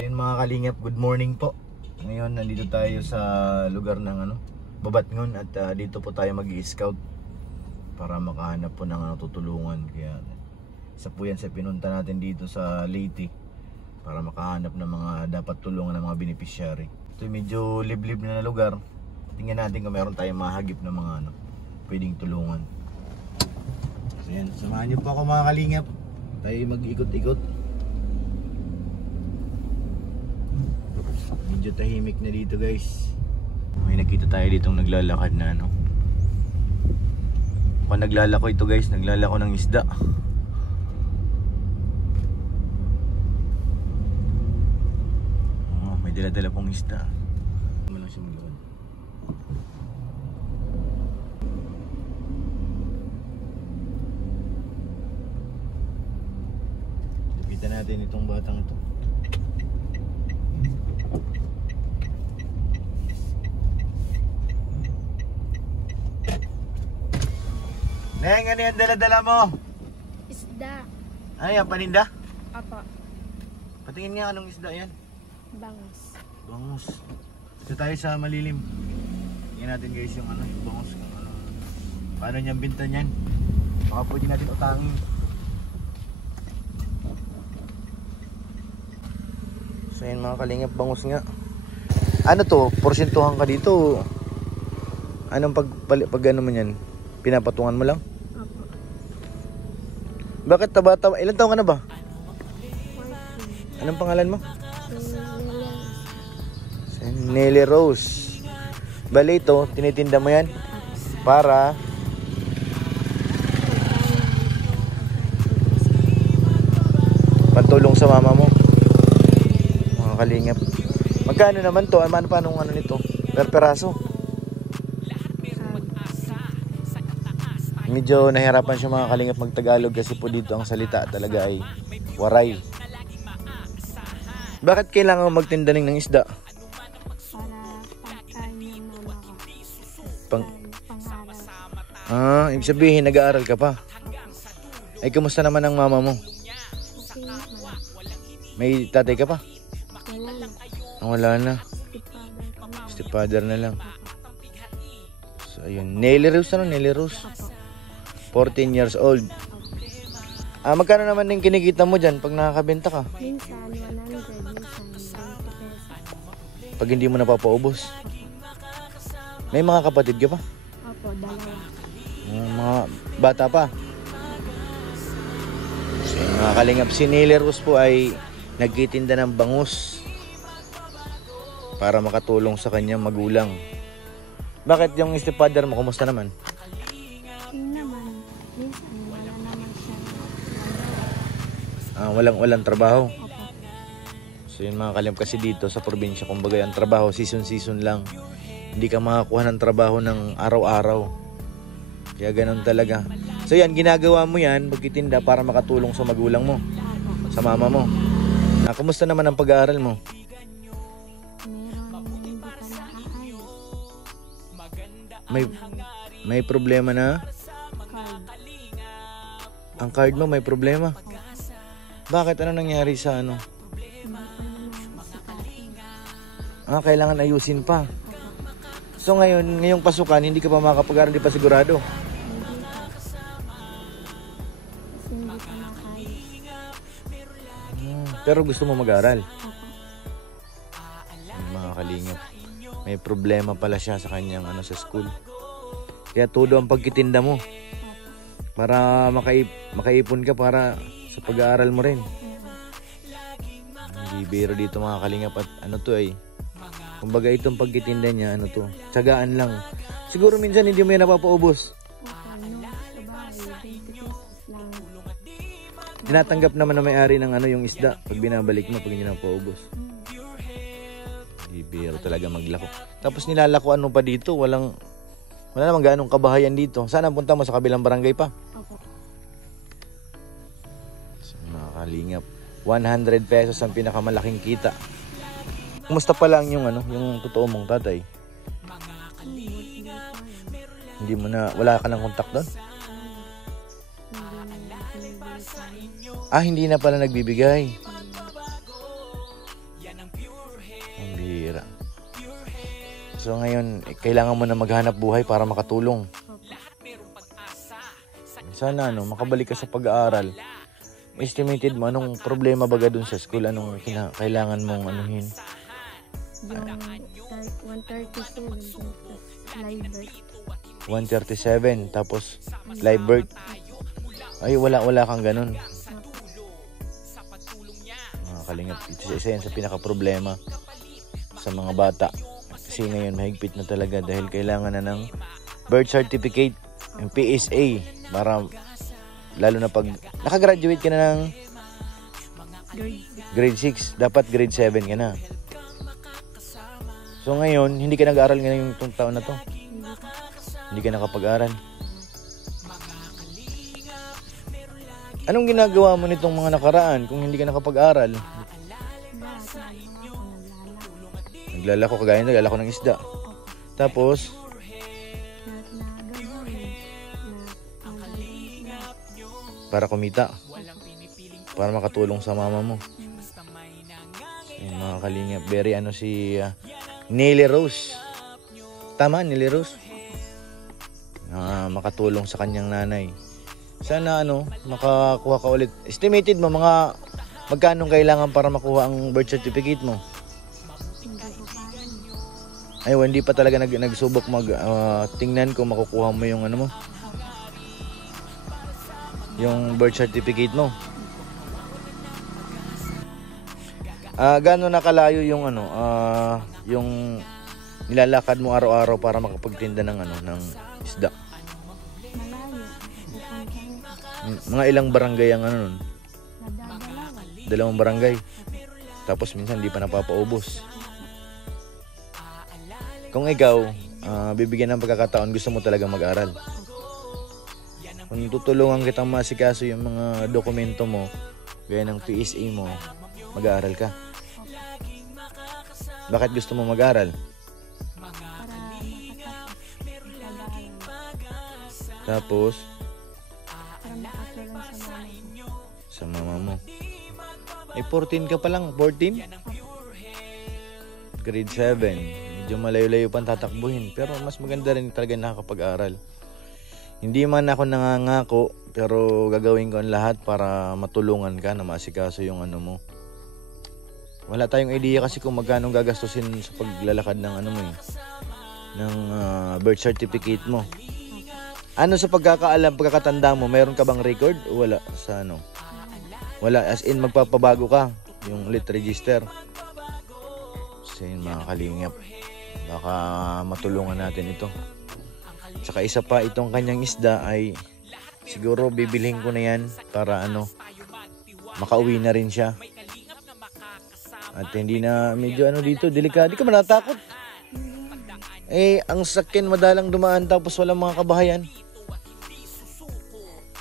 Ayun mga kalingap, good morning po. Ngayon nandito tayo sa lugar ng Babatngon at dito po tayo mag-i-scout para makahanap po ng tutulungan. Kaya isa po yan sa pinunta natin dito sa Leyte para makahanap ng mga dapat tulungan ng mga beneficiary. Ito medyo liblib na lugar. Tingnan natin kung meron tayong mahagip na mga pwedeng tulungan. So yan, samahan niyo po ako mga kalingap. Tayo mag-ikot-ikot. Medyo tahimik na dito guys. May nakita tayo ditong naglalakad na Kung naglalako ito guys, naglalako ng isda. Oh, may dala-dala pong isda. Malang siya maglakad. Lapitan natin itong batang ito. Neng, ano yan dala-dala mo? Isda. Ay, ang paninda? Apa. Patingin nga anong isda yan? Bangus. Bangus. Ito tayo sa malilim. Tingnan natin guys yung yung bangus. Paano niyang binta niyan? Baka pwede natin utangin. So yun mga kalingap, bangus nga. Ano to? Porsyentuhan ka dito? Anong pag ano mo yan? Pinapatungan mo lang? Apa. Bakit taba-taba? Ilan taon ka na ba? 14. Anong pangalan mo? Nelly Rose. Bale ito, tinitinda mo yan para pantulong sa mama mo. Mga kalingap. Magkano naman to? Paano nito? Per peraso? Medyo nahirapan siya mga kalingap mag-Tagalog kasi po dito ang salita talaga ay waray. Bakit kailangan magtinda ng isda? Para pagkain ng mama ko. Ibig Pangaral. sabihin nag-aaral ka pa. Ay, kumusta naman ang mama mo? Okay naman. May tatay ka pa? Wala lang. Wala na. Stepfather ko na. Stepfather na lang. So, ayun. Nelly Rose, Nelly Rose? Apo. 14 years old. Magkano naman yung kinikita mo dyan pag nakakabenta ka? Minsan 100, minsan 20 pesos. Pag hindi mo napapaubos. May mga kapatid ka pa? Apo, dalawa. Mga bata pa. So, mga kalingap, si Nelly Rose po ay nagtitinda ng bangus para makatulong sa kanyang magulang. Bakit yung stepfather mo, kumusta naman? Yun naman. Minsan wala naman siya. Walang trabaho. Apo. So yun mga kalingap, kasi dito sa probinsya, kumbaga ang trabaho season lang. Hindi ka makakuha ng trabaho ng araw-araw. Kaya ganun talaga. So yan, ginagawa mo yan, magtitinda para makatulong sa magulang mo, sa mama mo. Kumusta naman ang pag-aaral mo? Meron hindi pa naaayos. May problema na? Card. Ang card mo may problema. Bakit? Ano nangyari sa Hindi pa naman sikat. Kailangan ayusin pa. So ngayong pasukan, hindi ka pa makakapag-aral, hindi pa sigurado. Hindi pa. Kasi hindi pa nakaayos. Pero gusto mo mag-aral. Apo. Mga kalingap, may problema pala siya sa kanyang sa school. Kaya todo ang pagtitinda mo para makaipon ka para sa pag-aaral mo rin. Hindi biro dito mga kalingap at kumbaga itong pagtitinda niya, tsagaan lang. Siguro minsan hindi mo yan napapaubos. Apo, no, sa bahay, 20 pesos lang. Tinatanggap naman na may-ari ng yung isda pag binabalik mo pag hindi napapaubos. Hindi biro talaga maglako. Tapos nilalakuan mo pa dito, wala namang ganong kabahayan dito. Sana punta mo sa kabilang barangay pa. Apo. So, mga kalingap, 100 pesos ang pinakamalaking kita. Kumusta pa lang yung totoo mong tatay? Hindi mo na, wala ka ng contact doon? Hindi Hindi na pala nagbibigay. So ngayon, kailangan mo na maghanap buhay para makatulong. Opo. Sana makabalik ka sa pag-aaral. Estimated mo, anong problema baga dun sa school? Anong kailangan mong anuhin? Yung 137 live birth. 137, tapos live birth. Ay, wala kang ganun. Mga kalingap, isa yan sa pinaka-problema sa mga bata. Kasi ngayon, mahigpit na talaga dahil kailangan na ng birth certificate, yung PSA, para lalo na pag nakagraduate ka na ng grade 6, dapat grade 7 ka na. So ngayon, hindi ka nag-aaral ngayon itong taon na to. Hindi ka nakapag-aral. Anong ginagawa mo nitong mga nakaraan kung hindi ka nakapag-aral? Naglalako, kagaya naglalako ng isda. Tapos, para kumita. Para makatulong sa mama mo. Yung mga kalingap. Very si Nelly Rose. Tama, Nelly Rose? Makatulong sa kanyang nanay. Sana makakuha ka ulit. Estimated mo magkano kailangan para makuha ang birth certificate mo? Ay, hindi pa talaga nagsubok tingnan kung makukuha mo yung mo. Yung birth certificate mo. Gaano nakalayo yung yung nilalakad mo araw-araw para makapagtinda ng ng isda? Mga ilang barangay ang nun? 2 barangay. Tapos minsan hindi pa napapaubos. Kung ikaw, bibigyan ng pagkakataon, gusto mo talaga mag-aral. Kung tutulungan kitang masikaso yung mga dokumento mo, gaya ng PSA mo, mag-aaral ka. Bakit gusto mo mag-aral? Tapos, sa mama mo. Ay, 14 ka pa lang. 14? Grade 7. Medyo malayo-layo pang tatakbuhin. Pero mas maganda rin talaga nakakapag-aral. Hindi man ako nangangako, pero gagawin ko ang lahat para matulungan ka na masikaso yung mo. Wala tayong idea kasi kung magkano gagastusin sa paglalakad ng ng birth certificate mo. Sa pagkakatanda mo, mayroon ka bang record o wala sa Wala, as in magpapabago ka yung lit register. So yun, mga kalingap, baka matulungan natin ito. Saka isa pa, itong kanyang isda ay siguro bibilhin ko na yan para makauwi na rin siya. At hindi na medyo dito, delikado. Di ka manatakot? Ang sakyan madalang dumaan tapos walang mga kabahayan.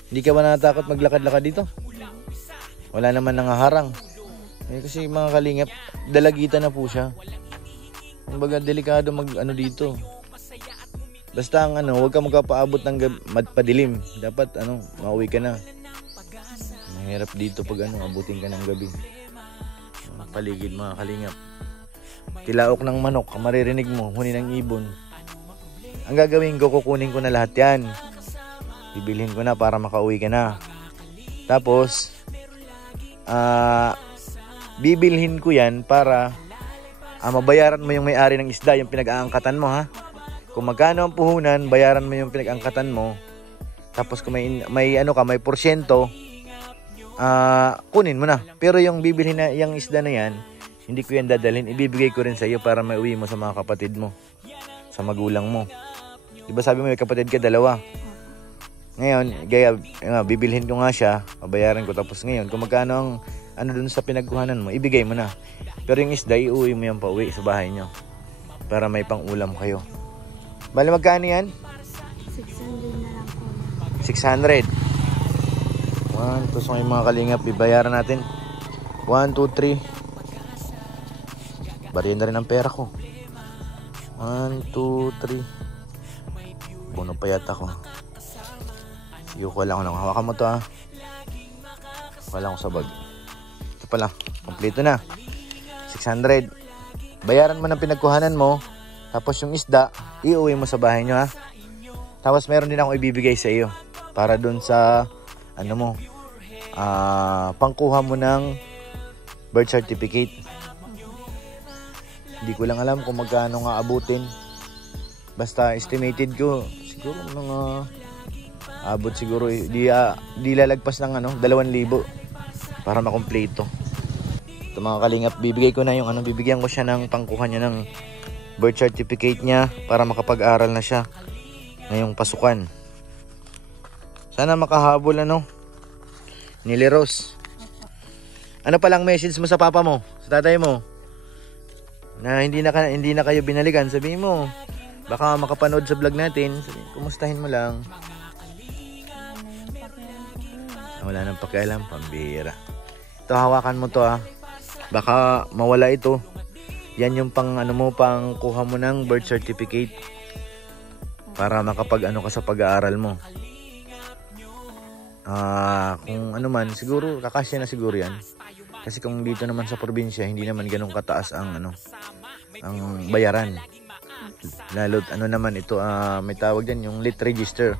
Hindi ka ba natakot maglakad-lakad dito? Wala naman nangaharang. Kasi mga kalingap, dalagitan na po siya. Kumbaga delikado dito. Basta huwag ka magpapaabot ng padilim. Dapat mauwi ka na. Mahirap dito pag abutin ka ng gabi. Paligid mga kalingap. Tilaok ng manok, maririnig mo, huni ng ibon. Ang gagawin ko, kukunin ko na lahat yan. Bibilhin ko na para makauwi ka na. Tapos, bibilhin ko yan para mabayaran mo yung may-ari ng isda, yung pinag-aangkatan mo, ha. Kung magkano ang puhunan, bayaran mo yung pinag-aangkatan mo. Tapos kung may porsyento, kunin mo na. Pero yung bibilhin na yung isda na yan, hindi ko yan dadalhin, ibibigay ko rin sa iyo para mauwi mo sa mga kapatid mo, sa magulang mo. Diba sabi mo may kapatid ka, 2? Ngayon, bibilhin ko nga siya, babayaran ko. Tapos ngayon, kung magkano ang dun sa pinagkuhanan mo, ibigay mo na. Pero yung isda, iuwi mo yan pa uwi sa bahay nyo para may pang-ulam kayo. Bali, magkano yan? 600 na lang po. 600. Tapos ngayon mga kalingap, ibayaran natin. 1, 2, 3. Bariyan na rin ang pera ko. 1, 2, 3. Buno pa yata ko. Sige, wala ko lang. Hawakan mo to, ha. Wala ko sa bag. Ito pala. Kompleto na. 600. Bayaran mo ng pinagkuhanan mo. Tapos yung isda, iuwi mo sa bahay nyo ha. Tapos meron din akong ibibigay sa iyo para dun sa ano mo, pangkuha mo ng birth certificate. Hindi ko lang alam kung magkano nga abutin. Basta estimated ko siguro mga abot siguro di lalagpas ng 2,000 para makumpleto. Ito mga kalingap, bibigay ko na yung bibigyan ko siya ng pangkuha niya ng birth certificate niya para makapag-aral na siya ngayong pasukan. Sana makahabol Nili Rose. Ano palang message mo sa papa mo, sa tatay mo? Na hindi na kayo binalikan, sabihin mo. Baka makapanood sa vlog natin, sabihin, kumustahin mo lang. Wala nang pakialam, pambira. Ito, hawakan mo to Baka mawala ito. Yan yung pang pang kuha mo ng birth certificate para makapag ka sa pag-aaral mo. Kung man siguro kakasya na siguro yan. Kasi kung dito naman sa probinsya hindi naman ganun kataas ang ang bayaran. Lalo't naman ito may tawag diyan yung late register.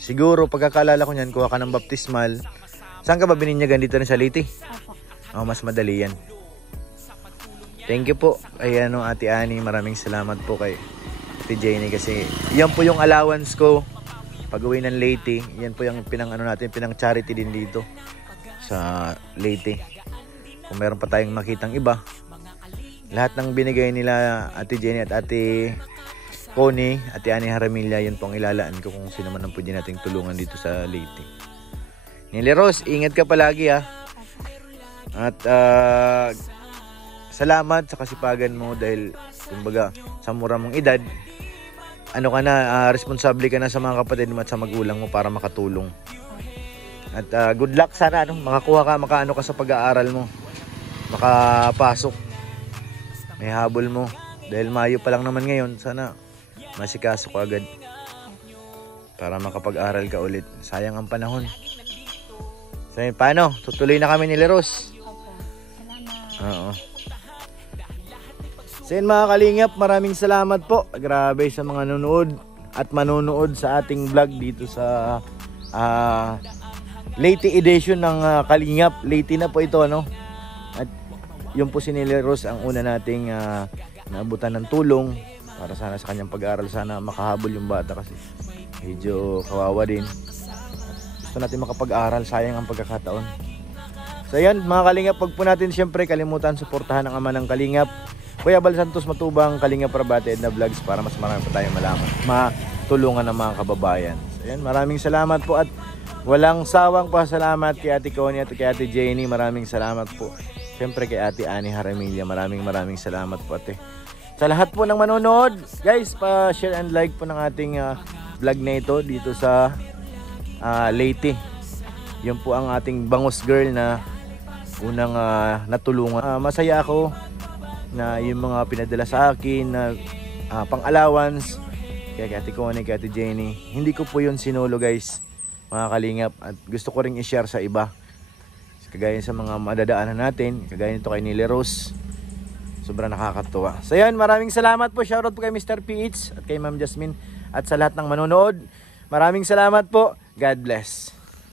Siguro pagkakalala ko niyan kuha ka ng baptismal. Saan ka ba bininyagan dito rin sa Leyte? Mas madali yan. Thank you po kay Ate Ani, maraming salamat po kay Ate Jenny kasi yan po yung allowance ko pag-uwi ng Leyte. Yan po yung pinang pinang charity din dito sa Leyte. Kung meron pa tayong makitang iba, lahat ng binigay nila Ate Jenny at Ate Connie, Ate Ani Haramilla, yun pong ilalaan ko kung sino man ang pwede nating tulungan dito sa Leyte. Nili Rose, ingat ka palagi At salamat sa kasipagan mo dahil kumbaga sa mura mong edad responsable ka na sa mga kapatid mo at sa magulang mo para makatulong. At good luck sana makakuha ka ka sa pag-aaral mo. Makapasok. May habol mo dahil Mayo pa lang naman ngayon, sana masikaso ka agad para makapag-aral ka ulit. Sayang ang panahon. So paano? Tutuloy na kami ni Leros. Oo. So yun mga kalingap, maraming salamat po. Grabe sa mga nanonood at manonood sa ating vlog dito sa Leyte edition ng Kalingap. Leyte na po ito At yun po si Nili Rose ang una nating naabutan ng tulong para sana sa kanyang pag-aaral. Sana makahabol yung bata kasi medyo kawawa din. Gusto natin makapag-aral, sayang ang pagkakataon. So yan mga Kalingap, pag po natin siyempre kalimutan suportahan ang ama ng Kalingap, Kuya Bal Santos Matubang, Kalingap Rabate na vlogs para mas marami pa tayong matulungan ng mga kababayan. So yan, maraming salamat po at walang sawang pasalamat kay Ate Connie at kay Ate Jenny. Maraming salamat po. Siyempre kay Ate Ani Haramilla, maraming salamat po ate. Sa lahat po ng manonood, guys, pa-share and like po ng ating vlog na ito dito sa Leyte. Yun po ang ating bangus girl na unang natulungan. Masaya ako na yung mga pinadala sa akin na pang-allowance kay Ate Connie, kay Ate Jenny. Hindi ko po yun sinulo, guys, mga Kalingap, at gusto ko ring i-share sa iba. Kagaya sa mga madadaanan natin, kagaya nito kay Nili Rose. Sobrang nakakatuwa. So yan, maraming salamat po. Shoutout po kay Mr. PH at kay Ma'am Jasmine at sa lahat ng manonood. Maraming salamat po. God bless.